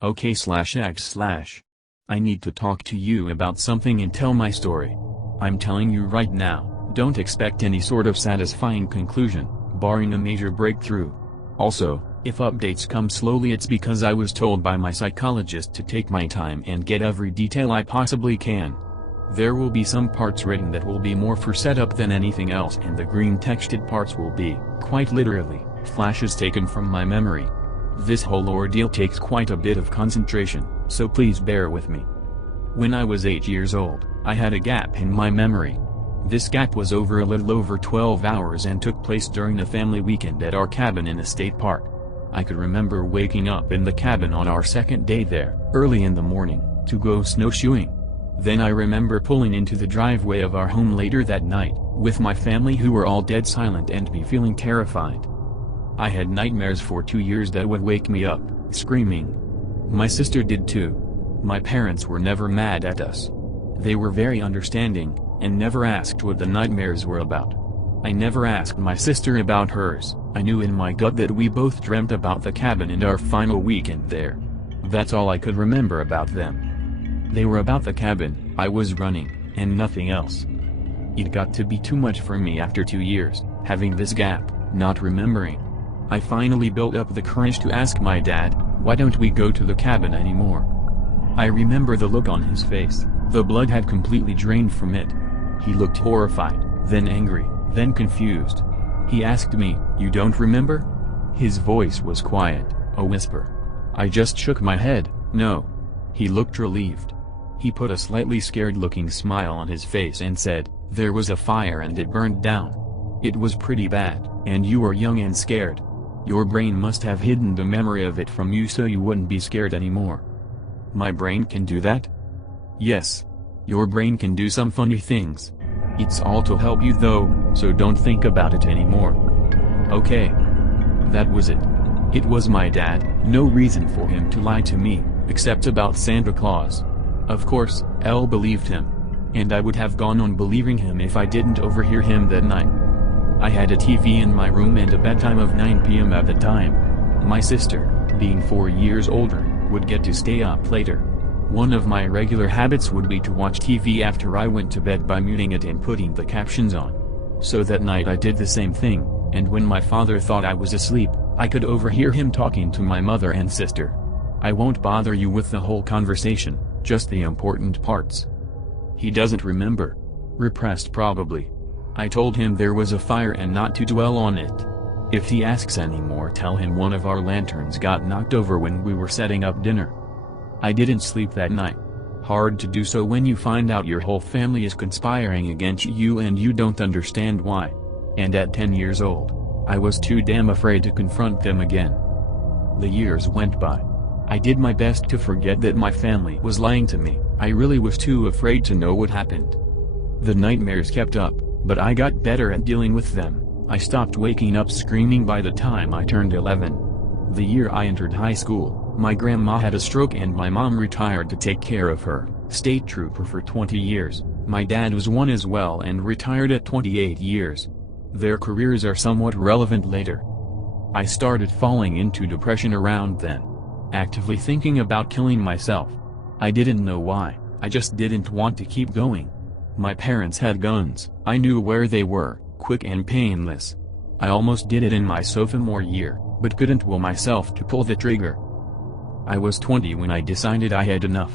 OK/X/. I need to talk to you about something and tell my story. I'm telling you right now, don't expect any sort of satisfying conclusion, barring a major breakthrough. Also, if updates come slowly, it's because I was told by my psychologist to take my time and get every detail I possibly can. There will be some parts written that will be more for setup than anything else, and the green texted parts will be, quite literally, flashes taken from my memory. This whole ordeal takes quite a bit of concentration, so please bear with me. When I was 8 years old, I had a gap in my memory. This gap was over a little over 12 hours and took place during a family weekend at our cabin in a state park. I could remember waking up in the cabin on our second day there, early in the morning, to go snowshoeing. Then I remember pulling into the driveway of our home later that night, with my family who were all dead silent and me feeling terrified. I had nightmares for 2 years that would wake me up, screaming. My sister did too. My parents were never mad at us. They were very understanding, and never asked what the nightmares were about. I never asked my sister about hers. I knew in my gut that we both dreamt about the cabin and our final weekend there. That's all I could remember about them. They were about the cabin, I was running, and nothing else. It got to be too much for me after 2 years, having this gap, not remembering. I finally built up the courage to ask my dad, why don't we go to the cabin anymore? I remember the look on his face, the blood had completely drained from it. He looked horrified, then angry, then confused. He asked me, you don't remember? His voice was quiet, a whisper. I just shook my head, no. He looked relieved. He put a slightly scared-looking smile on his face and said, there was a fire and it burned down. It was pretty bad, and you were young and scared. Your brain must have hidden the memory of it from you so you wouldn't be scared anymore. My brain can do that? Yes. Your brain can do some funny things. It's all to help you though, so don't think about it anymore. Okay. That was it. It was my dad, no reason for him to lie to me, except about Santa Claus. Of course, Elle believed him. And I would have gone on believing him if I didn't overhear him that night. I had a TV in my room and a bedtime of 9 p.m. at the time. My sister, being 4 years older, would get to stay up later. One of my regular habits would be to watch TV after I went to bed by muting it and putting the captions on. So that night I did the same thing, and when my father thought I was asleep, I could overhear him talking to my mother and sister. I won't bother you with the whole conversation, just the important parts. He doesn't remember. Repressed probably. I told him there was a fire and not to dwell on it. If he asks anymore, tell him one of our lanterns got knocked over when we were setting up dinner. I didn't sleep that night. Hard to do so when you find out your whole family is conspiring against you and you don't understand why. And at 10 years old, I was too damn afraid to confront them again. The years went by. I did my best to forget that my family was lying to me. I really was too afraid to know what happened. The nightmares kept up, but I got better at dealing with them. I stopped waking up screaming by the time I turned 11. The year I entered high school, my grandma had a stroke and my mom retired to take care of her, state trooper for 20 years. My dad was one as well and retired at 28 years. Their careers are somewhat relevant later. I started falling into depression around then. Actively thinking about killing myself. I didn't know why, I just didn't want to keep going. My parents had guns, I knew where they were, quick and painless. I almost did it in my sophomore year, but couldn't will myself to pull the trigger. I was 20 when I decided I had enough.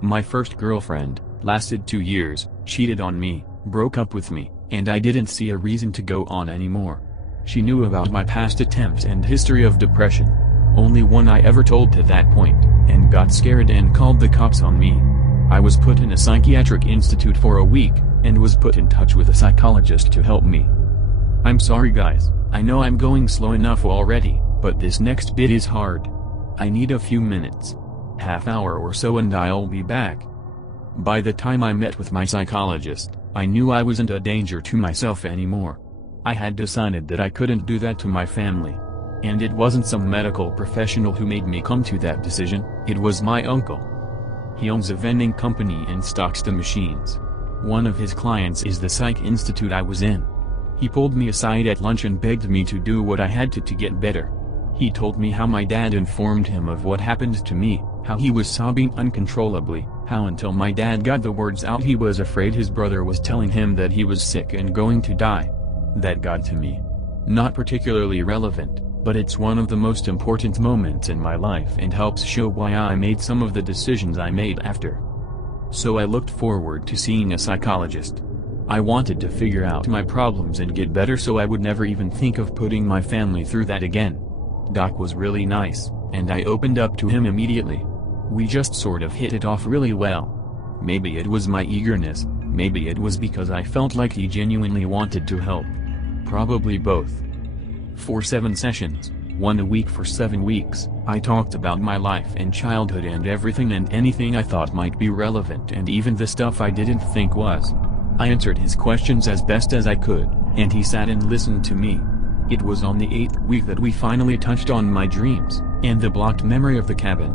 My first girlfriend, lasted 2 years, cheated on me, broke up with me, and I didn't see a reason to go on anymore. She knew about my past attempts and history of depression. Only one I ever told to that point, and got scared and called the cops on me. I was put in a psychiatric institute for a week, and was put in touch with a psychologist to help me. I'm sorry guys, I know I'm going slow enough already, but this next bit is hard. I need a few minutes. Half hour or so and I'll be back. By the time I met with my psychologist, I knew I wasn't a danger to myself anymore. I had decided that I couldn't do that to my family. And it wasn't some medical professional who made me come to that decision, it was my uncle. He owns a vending company and stocks the machines. One of his clients is the psych institute I was in. He pulled me aside at lunch and begged me to do what I had to get better. He told me how my dad informed him of what happened to me, How he was sobbing uncontrollably, how until my dad got the words out he was afraid his brother was telling him that he was sick and going to die. That got to me. Not particularly relevant, but it's one of the most important moments in my life and helps show why I made some of the decisions I made after. So I looked forward to seeing a psychologist. I wanted to figure out my problems and get better so I would never even think of putting my family through that again. Doc was really nice, and I opened up to him immediately. We just sort of hit it off really well. Maybe it was my eagerness, maybe it was because I felt like he genuinely wanted to help. Probably both. For 7 sessions, 1 a week for 7 weeks, I talked about my life and childhood and everything and anything I thought might be relevant and even the stuff I didn't think was. I answered his questions as best as I could, and he sat and listened to me. It was on the 8th week that we finally touched on my dreams, and the blocked memory of the cabin.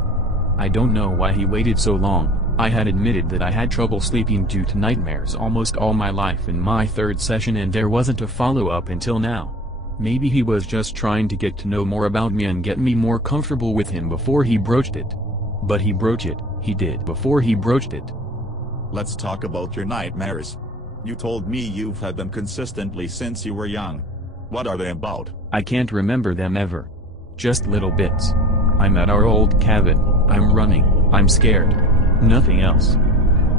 I don't know why he waited so long. I had admitted that I had trouble sleeping due to nightmares almost all my life in my 3rd session and there wasn't a follow-up until now. Maybe he was just trying to get to know more about me and get me more comfortable with him before he broached it. But he broached it, he did before he broached it. Let's talk about your nightmares. You told me you've had them consistently since you were young. What are they about? I can't remember them ever. Just little bits. I'm at our old cabin, I'm running, I'm scared. Nothing else.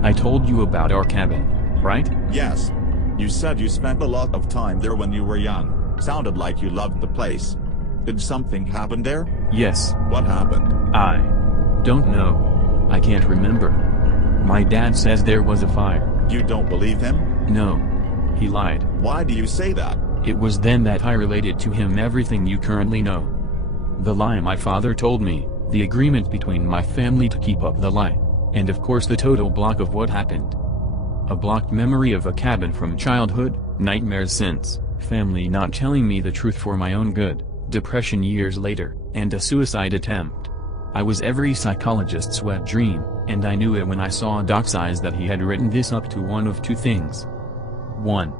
I told you about our cabin, right? Yes. You said you spent a lot of time there when you were young. Sounded like you loved the place. Did something happen there? Yes. What happened? I don't know. I can't remember. My dad says there was a fire. You don't believe him? No. He lied. Why do you say that? It was then that I related to him everything you currently know. The lie my father told me, the agreement between my family to keep up the lie, and of course the total block of what happened. A blocked memory of a cabin from childhood, nightmares since, family not telling me the truth for my own good, depression years later, and a suicide attempt. I was every psychologist's wet dream, and I knew it when I saw Doc's eyes that he had written this up to one of 2 things. 1.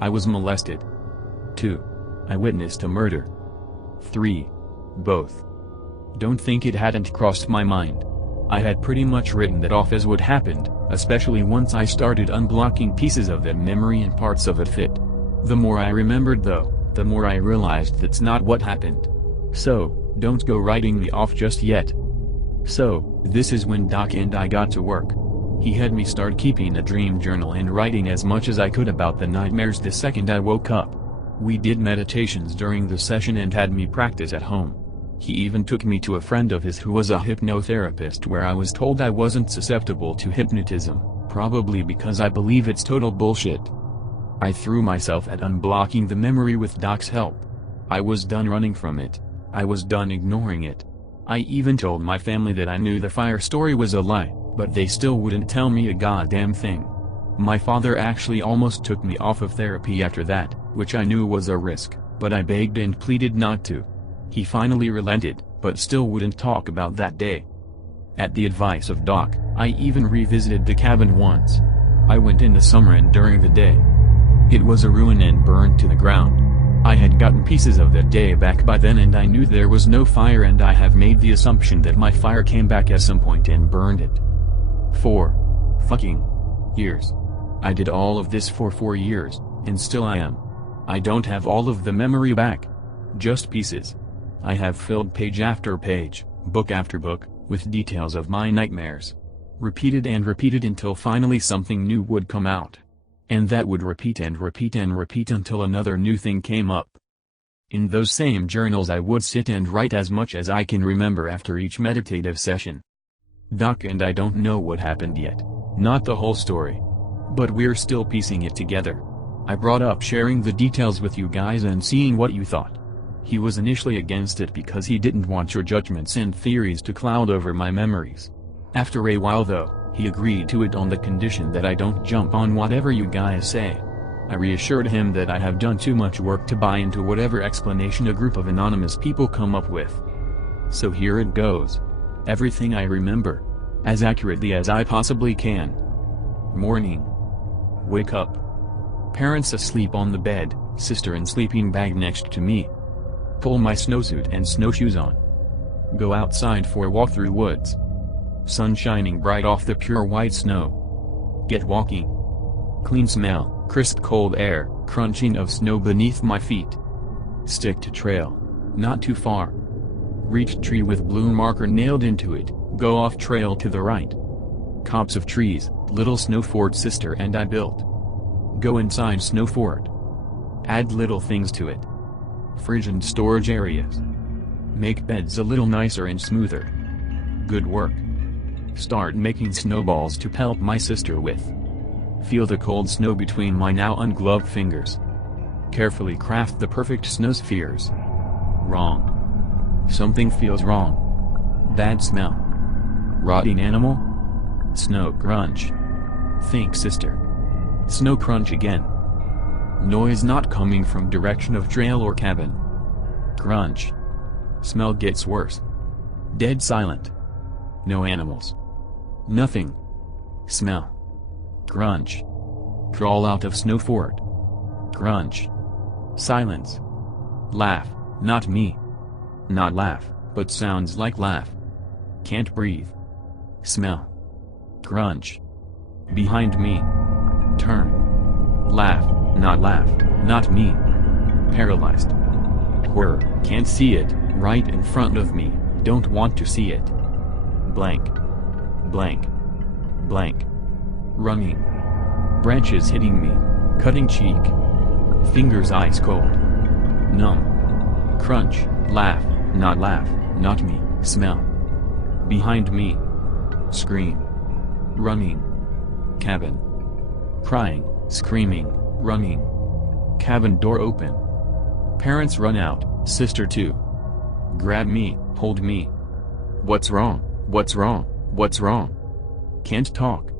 I was molested. 2. I witnessed a murder. 3. Both. Don't think it hadn't crossed my mind. I had pretty much written that off as what happened, especially once I started unblocking pieces of that memory and parts of it fit. The more I remembered though, the more I realized that's not what happened. So, don't go writing me off just yet. So, this is when Doc and I got to work. He had me start keeping a dream journal and writing as much as I could about the nightmares the second I woke up. We did meditations during the session and had me practice at home. He even took me to a friend of his who was a hypnotherapist where I was told I wasn't susceptible to hypnotism, probably because I believe it's total bullshit. I threw myself at unblocking the memory with Doc's help. I was done running from it. I was done ignoring it. I even told my family that I knew the fire story was a lie, but they still wouldn't tell me a goddamn thing. My father actually almost took me off of therapy after that, which I knew was a risk, but I begged and pleaded not to. He finally relented, but still wouldn't talk about that day. At the advice of Doc, I even revisited the cabin once. I went in the summer and during the day. It was a ruin and burned to the ground. I had gotten pieces of that day back by then and I knew there was no fire and I have made the assumption that my fire came back at some point and burned it. 4 fucking years. I did all of this for 4 years, and still I am. I don't have all of the memory back. Just pieces. I have filled page after page, book after book, with details of my nightmares. Repeated and repeated until finally something new would come out. And that would repeat and repeat and repeat until another new thing came up. In those same journals I would sit and write as much as I can remember after each meditative session. Doc and I don't know what happened yet, not the whole story. But we're still piecing it together. I brought up sharing the details with you guys and seeing what you thought. He was initially against it because he didn't want your judgments and theories to cloud over my memories. After a while though, he agreed to it on the condition that I don't jump on whatever you guys say. I reassured him that I have done too much work to buy into whatever explanation a group of anonymous people come up with. So here it goes. Everything I remember. As accurately as I possibly can. Morning. Wake up. Parents asleep on the bed, sister in sleeping bag next to me. Pull my snowsuit and snowshoes on. Go outside for a walk through woods. Sun shining bright off the pure white snow. Get walking. Clean smell, crisp cold air, crunching of snow beneath my feet. Stick to trail. Not too far. Reach tree with blue marker nailed into it, go off trail to the right. Copse of trees, little snow fort sister and I built. Go inside snow fort. Add little things to it. Fridge and storage areas. Make beds a little nicer and smoother. Good work. Start making snowballs to pelt my sister with. Feel the cold snow between my now ungloved fingers. Carefully craft the perfect snow spheres. Wrong. Something feels wrong. That smell. Rotting animal? Snow crunch. Think sister. Snow crunch again. Noise not coming from direction of trail or cabin. Crunch. Smell gets worse. Dead silent. No animals. Nothing. Smell. Crunch. Crawl out of snow fort. Crunch. Silence. Laugh, not me. Not laugh, but sounds like laugh. Can't breathe. Smell. Crunch. Behind me. Turn. Laugh, not laugh, not me. Paralyzed. Horror, can't see it, right in front of me, don't want to see it. Blank. Blank. Blank. Running. Branches hitting me, cutting cheek. Fingers ice cold. Numb. Crunch, laugh, not me, smell. Behind me. Scream. Running. Cabin. Crying, screaming, running. Cabin door open. Parents run out, sister too. Grab me, hold me. What's wrong, what's wrong, what's wrong? Can't talk.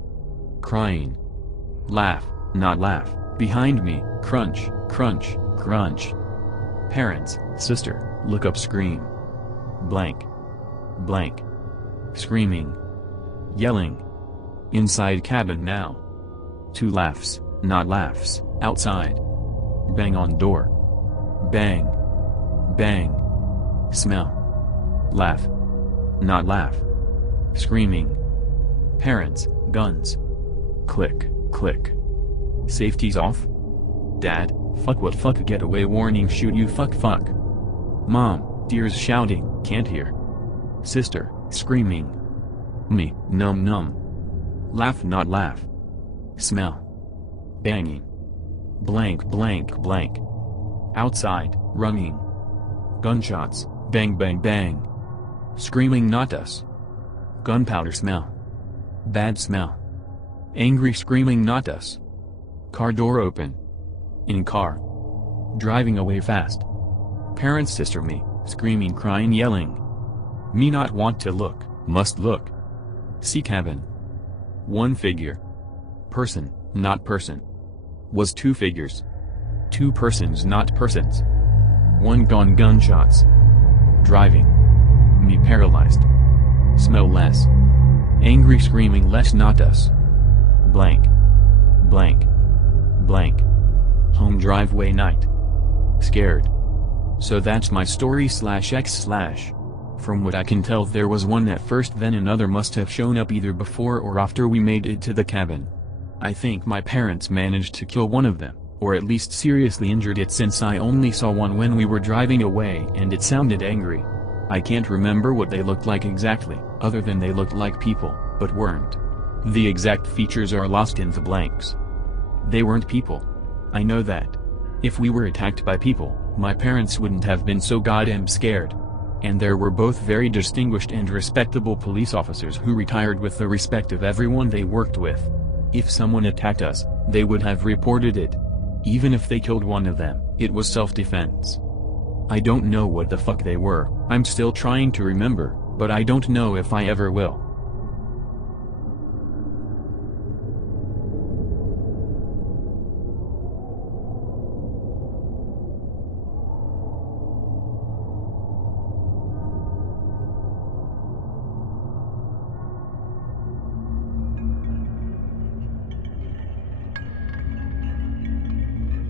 Crying. Laugh, not laugh, behind me, crunch, crunch, crunch. Parents, sister, look up scream. Blank. Blank. Screaming. Yelling. Inside cabin now. Two laughs, not laughs, outside. Bang on door. Bang. Bang. Smell. Laugh. Not laugh. Screaming. Parents, guns. Click, click. Safety's off? Dad, fuck what fuck getaway warning shoot you fuck fuck. Mom, deer's shouting, can't hear. Sister, screaming. Me, numb numb. Laugh not laugh. Smell. Banging. Blank blank blank. Outside, running. Gunshots, bang bang bang. Screaming not us. Gunpowder smell. Bad smell. Angry screaming not us. Car door open. In car. Driving away fast. Parents sister me, screaming crying yelling. Me not want to look, must look. See cabin. One figure. Person, not person. Was two figures. Two persons not persons. One gone gunshots. Driving. Me paralyzed. Smell less. Angry screaming less not us. Blank. Blank. Blank. Home driveway night. Scared. So that's my story /x/. From what I can tell there was one at first, then another must have shown up either before or after we made it to the cabin. I think my parents managed to kill one of them, or at least seriously injured it, since I only saw one when we were driving away and it sounded angry. I can't remember what they looked like exactly, other than they looked like people, but weren't. The exact features are lost in the blanks. They weren't people. I know that. If we were attacked by people, my parents wouldn't have been so goddamn scared. And there were both very distinguished and respectable police officers who retired with the respect of everyone they worked with. If someone attacked us, they would have reported it. Even if they killed one of them, it was self-defense. I don't know what the fuck they were, I'm still trying to remember, but I don't know if I ever will.